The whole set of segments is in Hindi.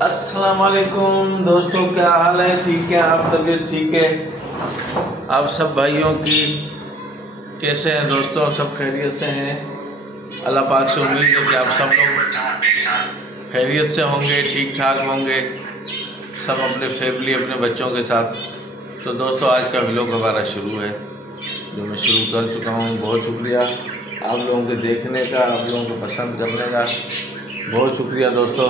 अस्सलाम वालेकुम दोस्तों, क्या हाल है? ठीक है आप? तबीयत ठीक है आप सब भाइयों की? कैसे हैं दोस्तों? सब खैरियत से हैं? अल्लाह पाक से उम्मीद है कि आप सब लोग खैरियत से होंगे, ठीक ठाक होंगे, सब अपने फैमिली अपने बच्चों के साथ। तो दोस्तों आज का व्लॉग हमारा शुरू है, जो मैं शुरू कर चुका हूँ। बहुत शुक्रिया आप लोगों के देखने का, आप लोगों को पसंद करने का बहुत शुक्रिया दोस्तों।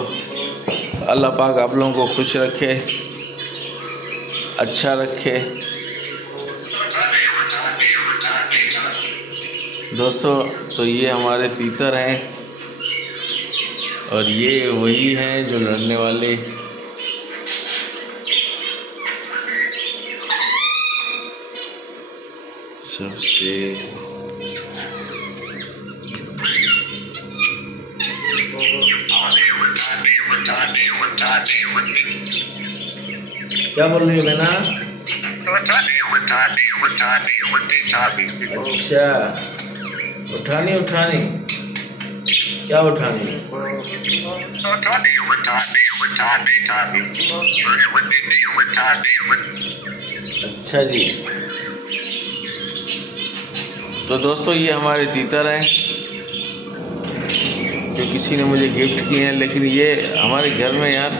अल्लाह पाक आप लोगों को खुश रखे, अच्छा रखे दोस्तों। तो ये हमारे तीतर हैं और ये वही हैं जो लड़ने वाले सबसे क्या बोल रही हो लेना? अच्छा, उठानी उठानी क्या उठानी? अच्छा जी। तो दोस्तों ये हमारे तीतर हैं जो किसी ने मुझे गिफ्ट किए हैं, लेकिन ये हमारे घर में यार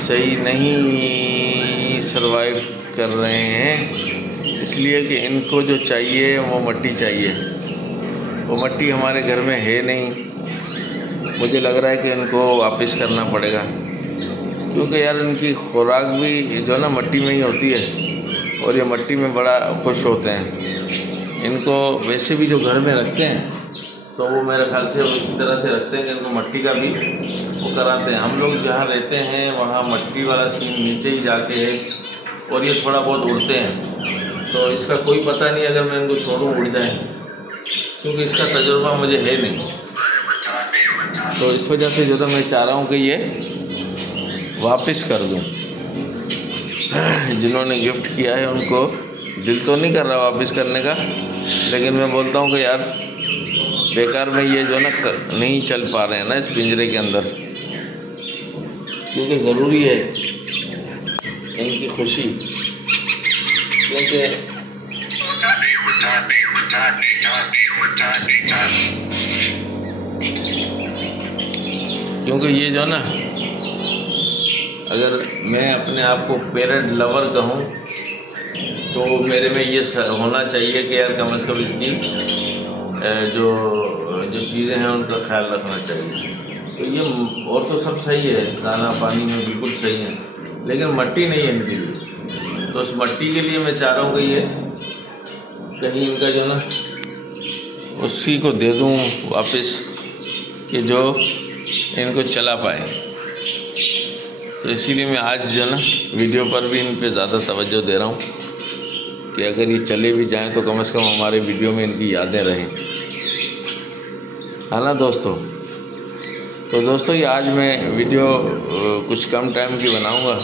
सही नहीं सरवाइव कर रहे हैं, इसलिए कि इनको जो चाहिए वो मट्टी चाहिए। वो मट्टी हमारे घर में है नहीं। मुझे लग रहा है कि इनको वापस करना पड़ेगा, क्योंकि यार इनकी खुराक भी जो ना मट्टी में ही होती है और ये मट्टी में बड़ा खुश होते हैं। इनको वैसे भी जो घर में रखते हैं तो वो मेरे ख्याल से उसी तरह से रखते हैं कि इनको मट्टी का भी वो कराते हैं। हम लोग जहाँ रहते हैं वहाँ मट्टी वाला सीन नीचे ही जाके है और ये थोड़ा बहुत उड़ते हैं, तो इसका कोई पता नहीं अगर मैं इनको छोड़ूं उड़ जाए, क्योंकि इसका तजुर्बा मुझे है नहीं। तो इस वजह से जो तो मैं चाह रहा हूँ कि ये वापस कर दूँ। जिन्होंने गिफ्ट किया है उनको दिल तो नहीं कर रहा वापस करने का, लेकिन मैं बोलता हूँ कि यार बेकार में ये जो ना नहीं चल पा रहे हैं ना इस पिंजरे के अंदर, क्योंकि ज़रूरी है इनकी खुशी। क्योंकि ये जो ना, अगर मैं अपने आप को पेरेंट लवर कहूँ तो मेरे में ये होना चाहिए कि यार कम से कम इनकी जो चीज़ें हैं उनका ख्याल रखना चाहिए। तो ये और तो सब सही है, दाना पानी में बिल्कुल सही है, लेकिन मट्टी नहीं है इनके लिए। तो उस मट्टी के लिए मैं चाह रहा हूँ कि ये कहीं इनका जो ना उसी को दे दूँ वापस, कि जो इनको चला पाए। तो इसीलिए मैं आज जो ना वीडियो पर भी इन पे ज़्यादा तवज्जो दे रहा हूँ कि अगर ये चले भी जाएं तो कम से कम हमारे वीडियो में इनकी यादें रहें, है ना दोस्तों। तो दोस्तों ये आज मैं वीडियो कुछ कम टाइम की बनाऊंगा,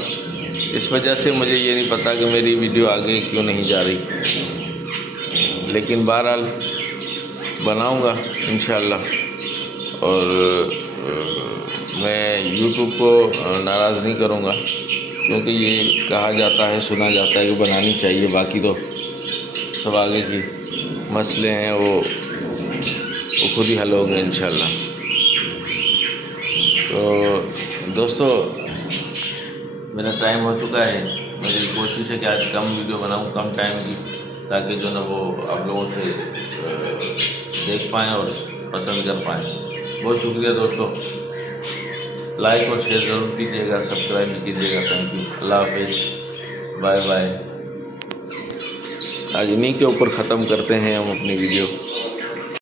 इस वजह से मुझे ये नहीं पता कि मेरी वीडियो आगे क्यों नहीं जा रही, लेकिन बहरहाल बनाऊंगा इंशाअल्लाह। और मैं YouTube को नाराज़ नहीं करूंगा, क्योंकि ये कहा जाता है, सुना जाता है कि बनानी चाहिए, बाकी तो सब आगे की मसले हैं वो खुद ही हल होंगे इंशाल्लाह। तो दोस्तों मेरा टाइम हो चुका है, मेरी कोशिश है कि आज कम वीडियो बनाऊं, कम टाइम की, ताकि जो ना वो आप लोगों से देख पाएँ और पसंद कर पाएँ। बहुत शुक्रिया दोस्तों, लाइक और शेयर ज़रूर कीजिएगा, सब्सक्राइब भी कीजिएगा। थैंक यू, अल्लाह हाफिज़, बाय बाय। आज इन्हीं के ऊपर ख़त्म करते हैं हम अपनी वीडियो।